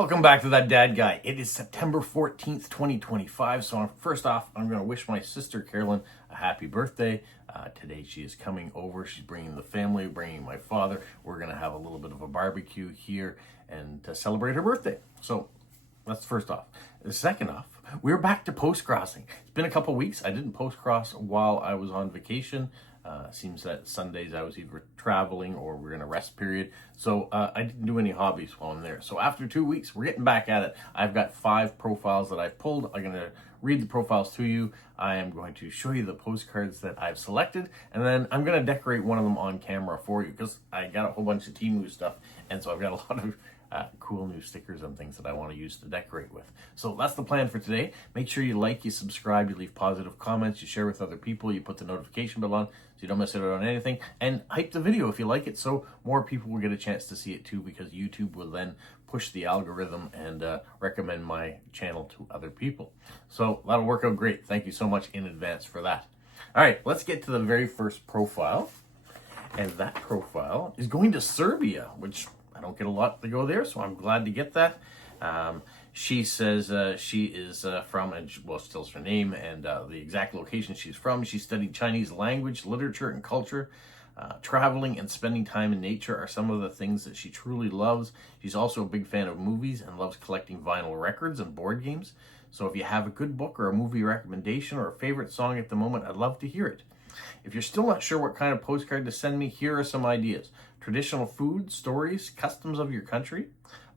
Welcome back to That Dad Guy. It is September 14th, 2025. So first off, I'm going to wish my sister Carolyn a happy birthday. Today she is coming over. She's bringing the family, bringing my father. We're going to have a little bit of a barbecue here and to celebrate her birthday. So that's first off. Second off, we're back to postcrossing. It's been a couple weeks. I didn't postcross while I was on vacation. Seems that Sundays I was either traveling or we're in a rest period. So I didn't do any hobbies while I'm there. So after 2 weeks, we're getting back at it. I've got 5 profiles that I've pulled. I'm going to read the profiles to you. I am going to show you the postcards that I've selected. And then I'm going to decorate one of them on camera for you because I got a whole bunch of Temu stuff. And so I've got a lot of cool new stickers and things that I want to use to decorate with. So that's the plan for today. Make sure you like, you subscribe, you leave positive comments, you share with other people, you put the notification bell on so you don't miss out on anything, and hype the video if you like it so more people will get a chance to see it too, because YouTube will then push the algorithm and recommend my channel to other people. So that'll work out great. Thank you so much in advance for that. All right, let's get to the very first profile. And that profile is going to Serbia, which I don't get a lot to go there, so I'm glad to get that. She says she is from, and well, still her name and the exact location she's from. She studied Chinese language, literature, and culture. Traveling and spending time in nature are some of the things that she truly loves. She's also a big fan of movies and loves collecting vinyl records and board games. So if you have a good book or a movie recommendation or a favorite song at the moment, I'd love to hear it. If you're still not sure what kind of postcard to send me, here are some ideas. Traditional food, stories, customs of your country,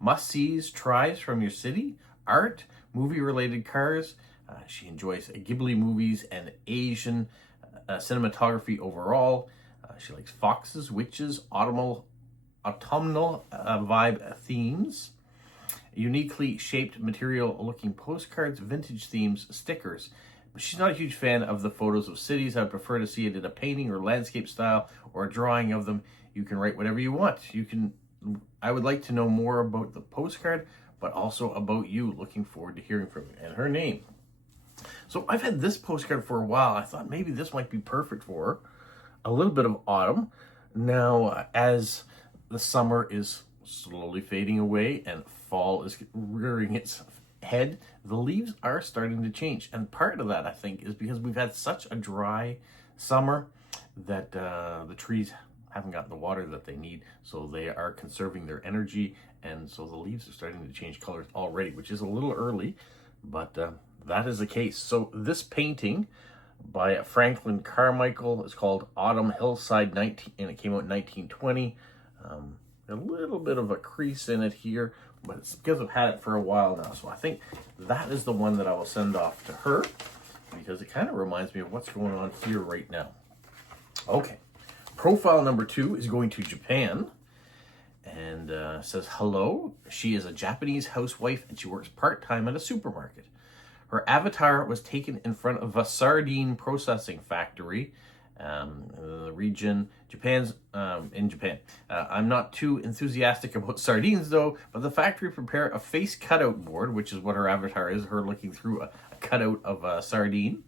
must-sees, tries from your city, art, movie-related cars. She enjoys Ghibli movies and Asian cinematography overall. She likes foxes, witches, autumnal vibe themes, uniquely shaped material-looking postcards, vintage themes, stickers. But she's not a huge fan of the photos of cities. I would prefer to see it in a painting or landscape style or a drawing of them. You can write whatever you want. I would like to know more about the postcard, but also about you. Looking forward to hearing from you. And her name. So I've had this postcard for a while. I thought maybe this might be perfect for her. A little bit of autumn. Now, as the summer is slowly fading away and fall is rearing its head, the leaves are starting to change. And part of that, I think, is because we've had such a dry summer that the trees haven't gotten the water that they need, so they are conserving their energy, and so the leaves are starting to change colors already, which is a little early, but that is the case. So this painting by Franklin Carmichael is called Autumn Hillside 19, and it came out in 1920. A little bit of a crease in it here, but it's because I've had it for a while now, so I think that is the one that I will send off to her, because it kind of reminds me of what's going on here right now. Okay. Profile number 2 is going to Japan and says, hello. She is a Japanese housewife and she works part-time at a supermarket. Her avatar was taken in front of a sardine processing factory in the region, in Japan. I'm not too enthusiastic about sardines though, but the factory prepared a face cutout board, which is what her avatar is, her looking through a cutout of a sardine.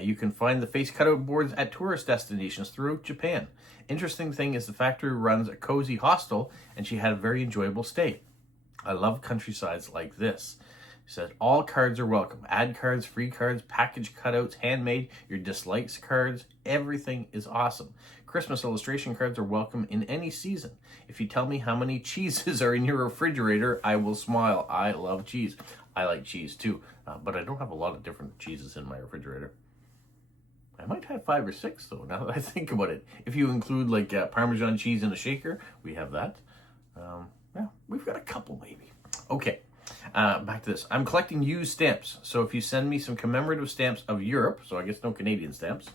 You can find the face cutout boards at tourist destinations throughout Japan. Interesting thing is the factory runs a cozy hostel and she had a very enjoyable stay. I love countrysides like this. She said, all cards are welcome. Ad cards, free cards, package cutouts, handmade, your dislikes cards, everything is awesome. Christmas illustration cards are welcome in any season. If you tell me how many cheeses are in your refrigerator, I will smile. I love cheese. I like cheese too, but I don't have a lot of different cheeses in my refrigerator. I might have 5 or 6 though, now that I think about it. If you include like Parmesan cheese in a shaker, we have that. Yeah, we've got a couple maybe. Okay, back to this. I'm collecting used stamps. So if you send me some commemorative stamps of Europe, so I guess no Canadian stamps,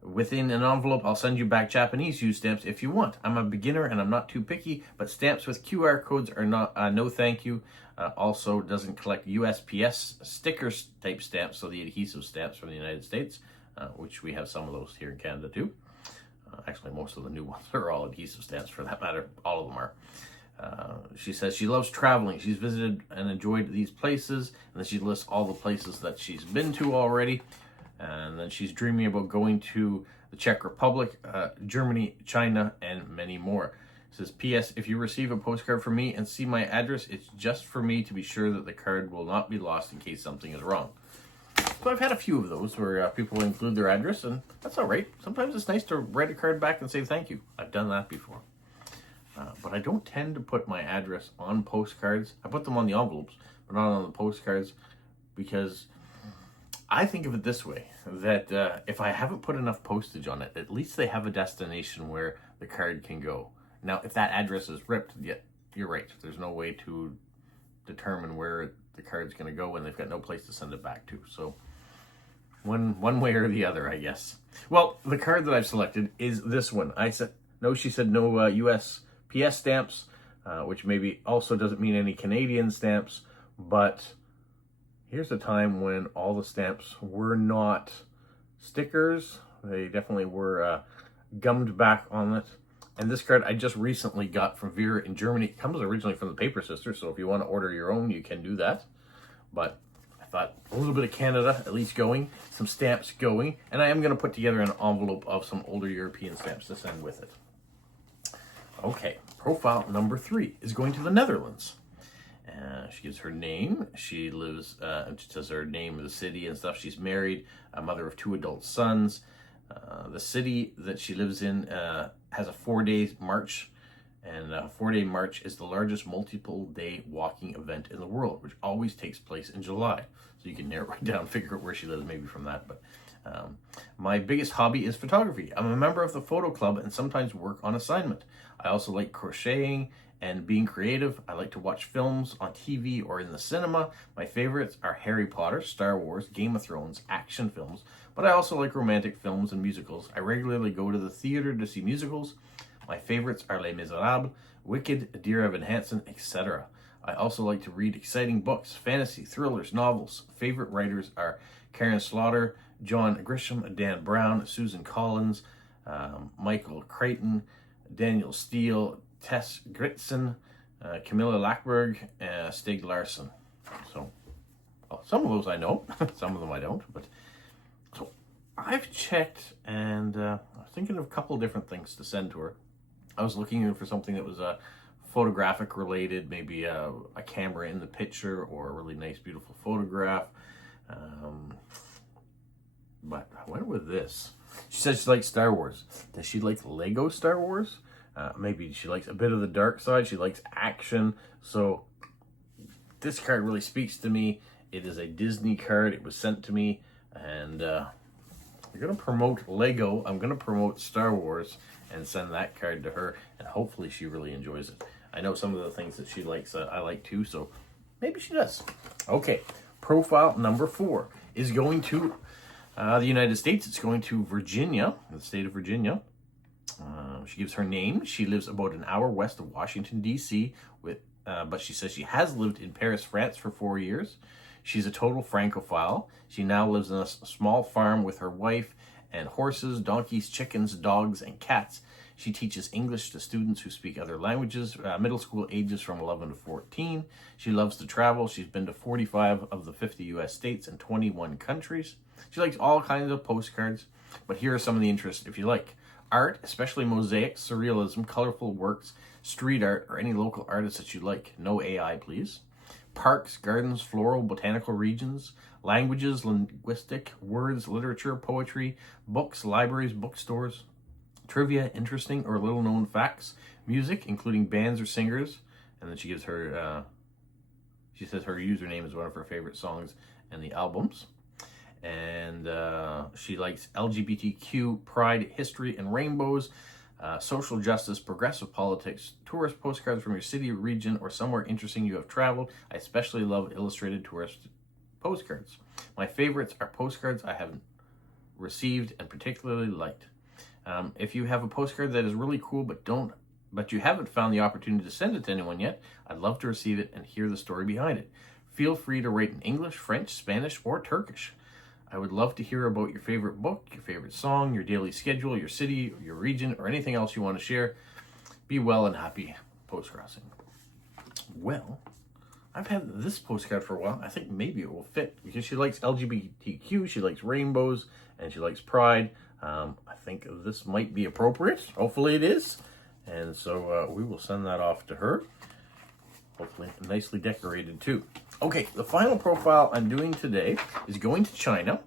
within an envelope, I'll send you back Japanese used stamps if you want. I'm a beginner and I'm not too picky, but stamps with QR codes are not, no thank you. Also doesn't collect USPS stickers type stamps, so the adhesive stamps from the United States, which we have some of those here in Canada too. Actually, most of the new ones are all adhesive stamps for that matter. All of them are. She says she loves traveling. She's visited and enjoyed these places, and then she lists all the places that she's been to already. And then she's dreaming about going to the Czech Republic, Germany, China, and many more. It says, P.S. If you receive a postcard from me and see my address, it's just for me to be sure that the card will not be lost in case something is wrong. So I've had a few of those where people include their address, and that's all right. Sometimes it's nice to write a card back and say thank you. I've done that before. But I don't tend to put my address on postcards. I put them on the envelopes, but not on the postcards, because I think of it this way, that if I haven't put enough postage on it, at least they have a destination where the card can go. Now, if that address is ripped, yeah, you're right. There's no way to determine where the card's going to go, and they've got no place to send it back to. So one way or the other, I guess. Well, the card that I've selected is this one. She said no USPS stamps, which maybe also doesn't mean any Canadian stamps, but here's a time when all the stamps were not stickers. They definitely were gummed back on it. And this card I just recently got from Vera in Germany. It comes originally from the Paper Sisters, so if you want to order your own, you can do that. But I thought a little bit of Canada at least going, some stamps going, and I am going to put together an envelope of some older European stamps to send with it. Okay, profile number 3 is going to the Netherlands. She gives her name. She lives, she says her name of the city and stuff. She's married, a mother of 2 adult sons. The city that she lives in has a 4-day march, and a 4-day march is the largest multiple-day walking event in the world, which always takes place in July. So you can narrow it down, figure out where she lives maybe from that. But my biggest hobby is photography. I'm a member of the photo club and sometimes work on assignment. I also like crocheting and being creative. I like to watch films on TV or in the cinema. My favorites are Harry Potter, Star Wars, Game of Thrones, action films, but I also like romantic films and musicals. I regularly go to the theater to see musicals. My favorites are Les Miserables, Wicked, Dear Evan Hansen, etc. I also like to read exciting books, fantasy, thrillers, novels. Favorite writers are Karen Slaughter, John Grisham, Dan Brown, Susan Collins, Michael Crichton, Daniel Steele, Tess Gritson, Camilla Lackberg, Stig Larsson. So, well, some of those I know, some of them I don't. But so I've checked, and I was thinking of a couple of different things to send to her. I was looking for something that was photographic related, maybe a camera in the picture or a really nice, beautiful photograph. But I went with this. She says she likes Star Wars. Does she like Lego Star Wars? Maybe she likes a bit of the dark side. She likes action. So this card really speaks to me. It is a Disney card. It was sent to me. And I'm going to promote Lego. I'm going to promote Star Wars and send that card to her. And hopefully she really enjoys it. I know some of the things that she likes I like too. So maybe she does. Okay. Profile number 4 is going to the United States. It's going to Virginia, the state of Virginia. She gives her name. She lives about an hour west of Washington, D.C., but she says she has lived in Paris, France for 4 years. She's a total Francophile. She now lives in a small farm with her wife and horses, donkeys, chickens, dogs, and cats. She teaches English to students who speak other languages, middle school ages from 11 to 14. She loves to travel. She's been to 45 of the 50 U.S. states and 21 countries. She likes all kinds of postcards, but here are some of the interests if you like. Art, especially mosaics, surrealism, colorful works, street art, or any local artists that you like. No AI, please. Parks, gardens, floral, botanical regions, languages, linguistic, words, literature, poetry, books, libraries, bookstores, trivia, interesting or little-known facts, music, including bands or singers, and then she gives her, she says her username is one of her favorite songs and the albums. And she likes LGBTQ, pride, history, and rainbows, social justice, progressive politics, tourist postcards from your city, region, or somewhere interesting you have traveled. I especially love illustrated tourist postcards. My favorites are postcards I have received and particularly liked. If you have a postcard that is really cool but you haven't found the opportunity to send it to anyone yet, I'd love to receive it and hear the story behind it. Feel free to write in English, French, Spanish, or Turkish. I would love to hear about your favorite book, your favorite song, your daily schedule, your city, your region, or anything else you want to share. Be well and happy, Postcrossing. Well, I've had this postcard for a while. I think maybe it will fit because she likes LGBTQ, she likes rainbows, and she likes pride. I think this might be appropriate. Hopefully it is. And so we will send that off to her. Hopefully nicely decorated too. Okay, the final profile I'm doing today is going to China.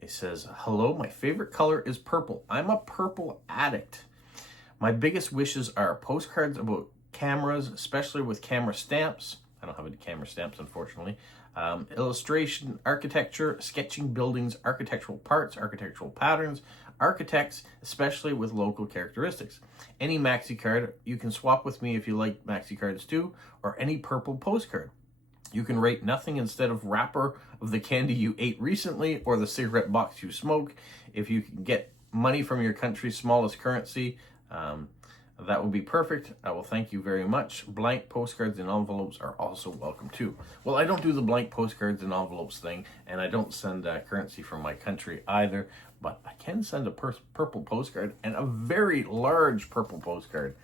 It says, hello, my favorite color is purple. I'm a purple addict. My biggest wishes are postcards about cameras, especially with camera stamps. I don't have any camera stamps, unfortunately. Illustration, architecture, sketching buildings, architectural parts, architectural patterns, architects, especially with local characteristics. Any maxi card, you can swap with me if you like maxi cards too, or any purple postcard. You can rate nothing instead of wrapper of the candy you ate recently or the cigarette box you smoke. If you can get money from your country's smallest currency, that would be perfect. I will thank you very much. Blank postcards and envelopes are also welcome too. Well, I don't do the blank postcards and envelopes thing, and I don't send currency from my country either, but I can send a purple postcard, and a very large purple postcard.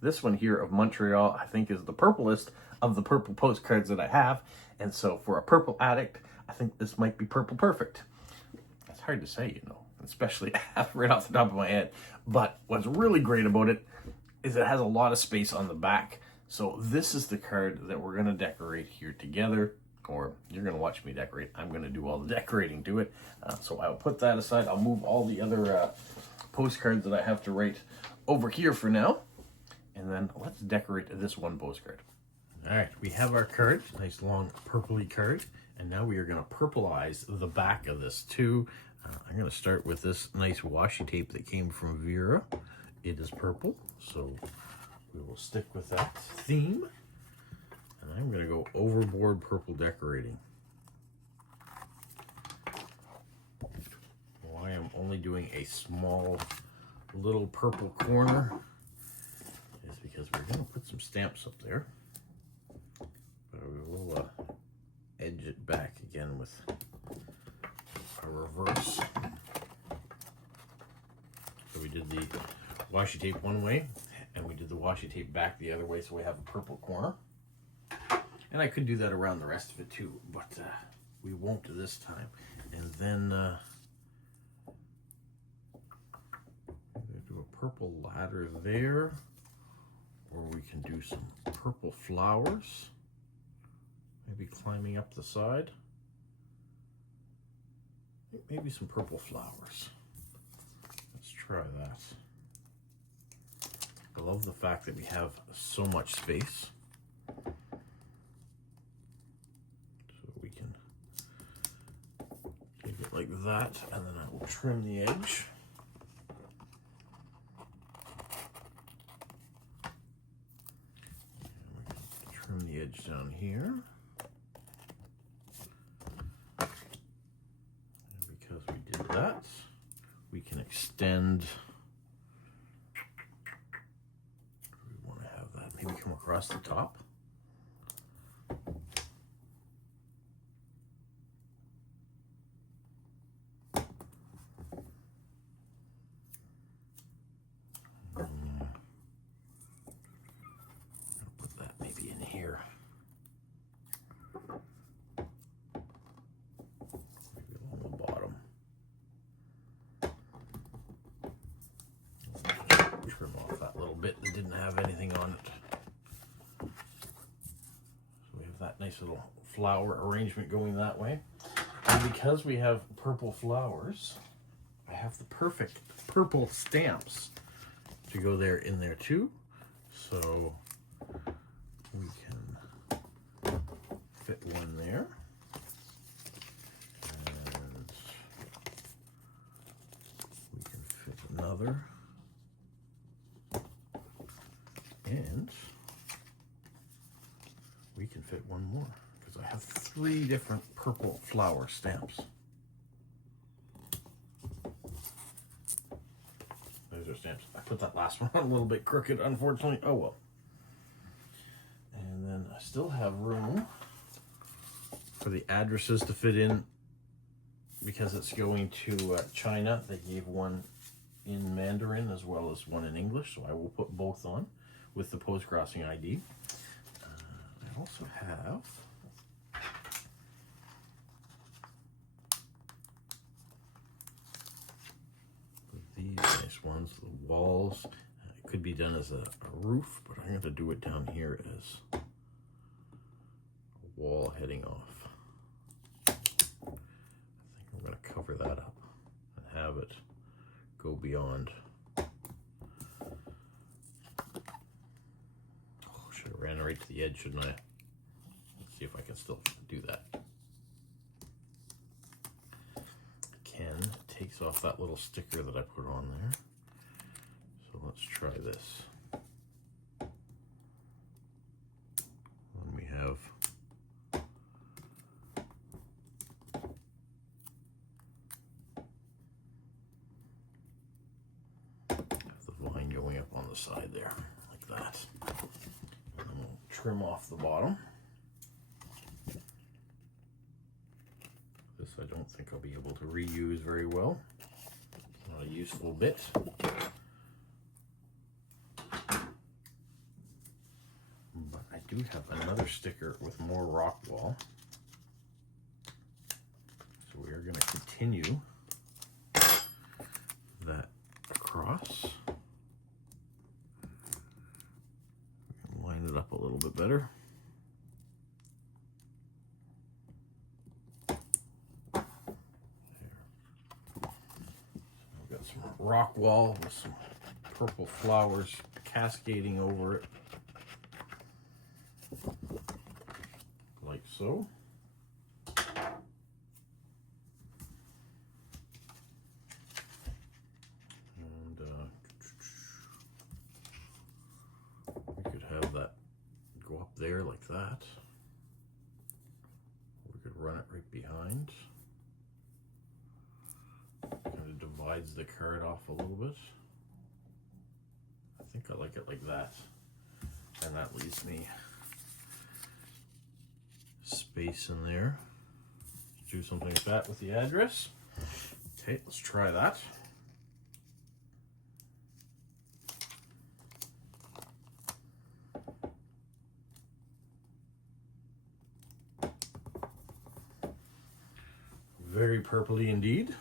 This one here of Montreal, I think, is the purplest of the purple postcards that I have. And so for a purple addict, I think this might be purple perfect. That's hard to say, you know, especially right off the top of my head. But what's really great about it is it has a lot of space on the back. So this is the card that we're going to decorate here together, or you're going to watch me decorate. I'm going to do all the decorating to it. So I'll put that aside. I'll move all the other postcards that I have to write over here for now. And then let's decorate this one postcard. All right, we have our card, nice long purpley card. And now we are going to purplize the back of this too. I'm going to start with this nice washi tape that came from Vera. It is purple, so we will stick with that theme. And I'm going to go overboard purple decorating. Why I'm only doing a small little purple corner is because we're going to put some stamps up there. But we will edge it back again with a reverse. So we did the washi tape one way, and we did the washi tape back the other way, so we have a purple corner. And I could do that around the rest of it too, but we won't this time. And then I'm going to do a purple ladder there, or we can do some purple flowers, maybe climbing up the side. Maybe some purple flowers. Let's try that. I love the fact that we have so much space. So we can take it like that, and then I will trim the edge. Trim the edge down here. And because we did that, we can extend. We want to have that maybe come across the top. Put that maybe in here. Maybe along the bottom. Trim off that little bit that didn't have anything on it. So we have that nice little flower arrangement going that way. And because we have purple flowers, I have the perfect purple stamps to go there in there too. So we can fit one there. And we can fit another. And we can fit one more because I have 3 different purple flower stamps. Those are stamps. I put that last one on a little bit crooked, unfortunately. Oh well. And then I still have room for the addresses to fit in because it's going to China. They gave one in Mandarin as well as one in English, so I will put both on with the Postcrossing ID. I also have these nice ones, the walls. Could be done as a roof, but I'm going to do it down here as a wall heading off. I think I'm going to cover that up and have it go beyond. Oh, should have ran right to the edge, shouldn't I? Let's see if I can still do that. Again, it takes off that little sticker that I put on there. So let's try this. And we have the vine going up on the side there, like that. And then we'll trim off the bottom. This I don't think I'll be able to reuse very well. It's not a useful bit. But I do have another sticker with more rock wall. So we are going to continue that across. We can line it up a little bit better. Rock wall with some purple flowers cascading over it, like so. And we could have that go up there like that. We could run it right behind. Kind of divides the card off a little bit. I think I like it like that. And that leaves me space in there. Do something like that with the address. Okay, let's try that. Very purpley indeed.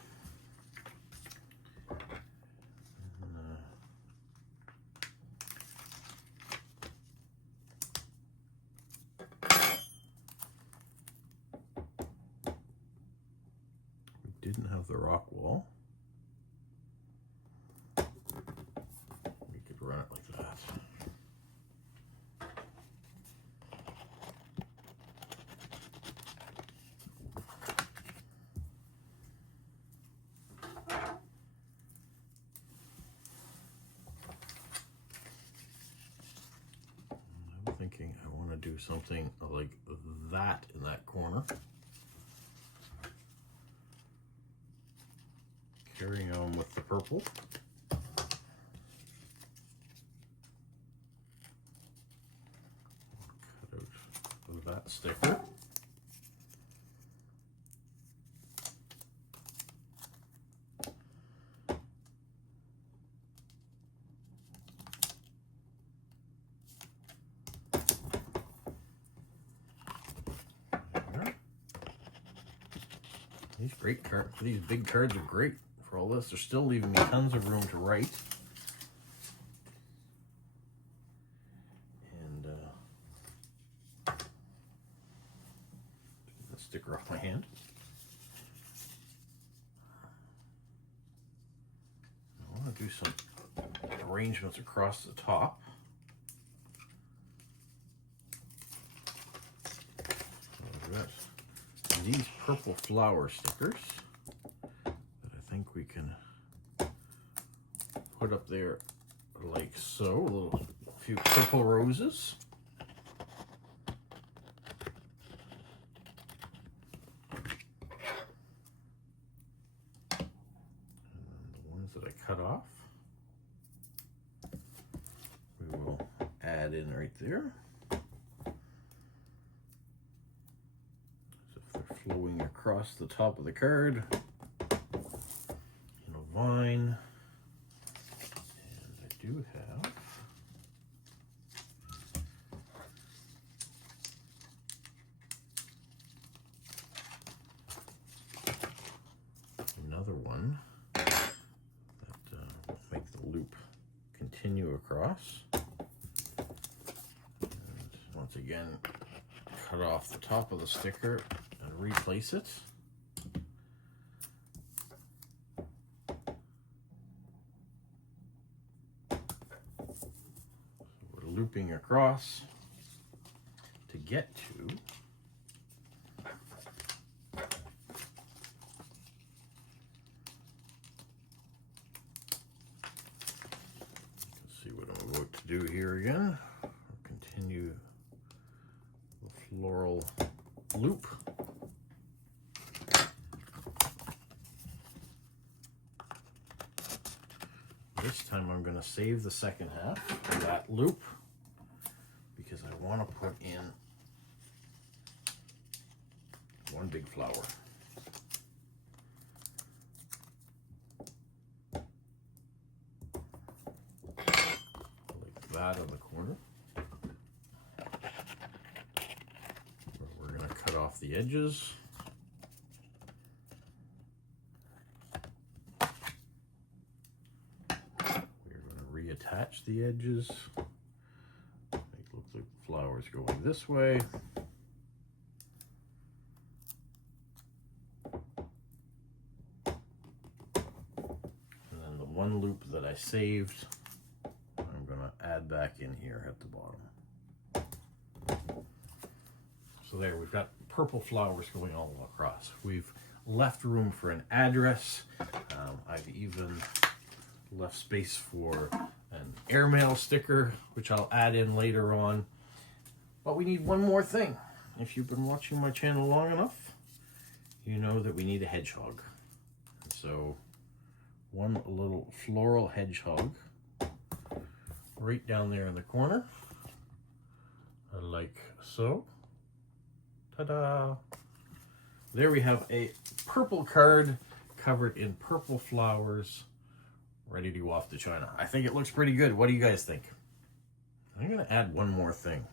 Didn't have the rock wall. We could run it like that. I'm thinking I want to do something like that in that corner. Carrying on with the purple. Cut out that sticker. There. These big cards are great. For all this, they're still leaving me tons of room to write. And the sticker off my hand. I want to do some arrangements across the top. So I've got these purple flower stickers. We can put up there like so, a few purple roses. And the ones that I cut off, we will add in right there. As if they're flowing across the top of the card. Vine, and I do have another one that will make the loop continue across. across. And once again, cut off the top of the sticker and replace it. Looping across to get to see what I'm about to do here again. I'll continue the floral loop. This time I'm going to save the second half of that loop because I want to put in one big flower. Like that on the corner. We're going to cut off the edges. Reattach the edges, make it look like the flowers going this way. And then the one loop that I saved, I'm going to add back in here at the bottom. So there, we've got purple flowers going all across. We've left room for an address. I've even left space for an airmail sticker, which I'll add in later on. But we need one more thing. If you've been watching my channel long enough, you know that we need a hedgehog. So one little floral hedgehog right down there in the corner, like so. Ta-da! There we have a purple card covered in purple flowers, ready to go off to China. I think it looks pretty good. What do you guys think? I'm going to add one more thing.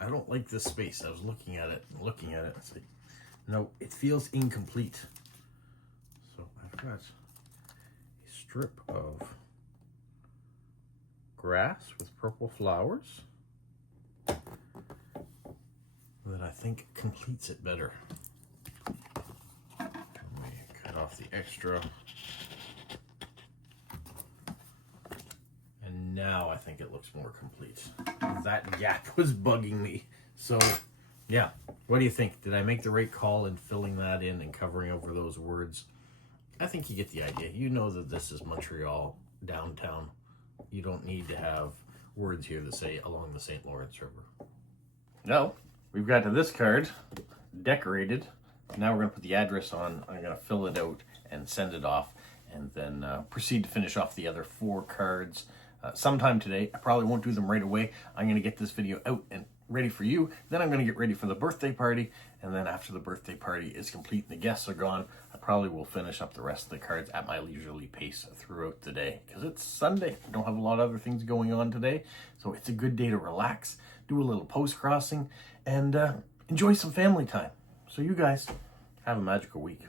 I don't like this space. I was looking at it and say, no, it feels incomplete. So I've got a strip of grass with purple flowers that I think completes it better. Let me cut off the extra. And now I think it looks more complete. That gap was bugging me. So yeah, what do you think? Did I make the right call in filling that in and covering over those words? I think you get the idea. You know that this is Montreal, downtown. You don't need to have words here that say along the St. Lawrence River. No, we've got to this card decorated. Now we're going to put the address on. I'm going to fill it out and send it off, and then proceed to finish off the other 4 cards sometime today. I probably won't do them right away. I'm going to get this video out and ready for you. Then I'm going to get ready for the birthday party, and then after the birthday party is complete and the guests are gone, I probably will finish up the rest of the cards at my leisurely pace throughout the day, because it's Sunday. I don't have a lot of other things going on today, so it's a good day to relax, do a little post-crossing, and enjoy some family time. So you guys have a magical week.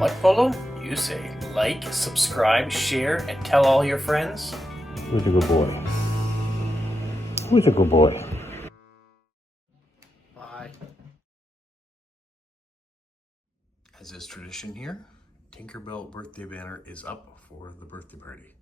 What, follow? You say like, subscribe, share, and tell all your friends. Who's a good boy? Who's a good boy? Bye. As is tradition here, Tinkerbell birthday banner is up for the birthday party.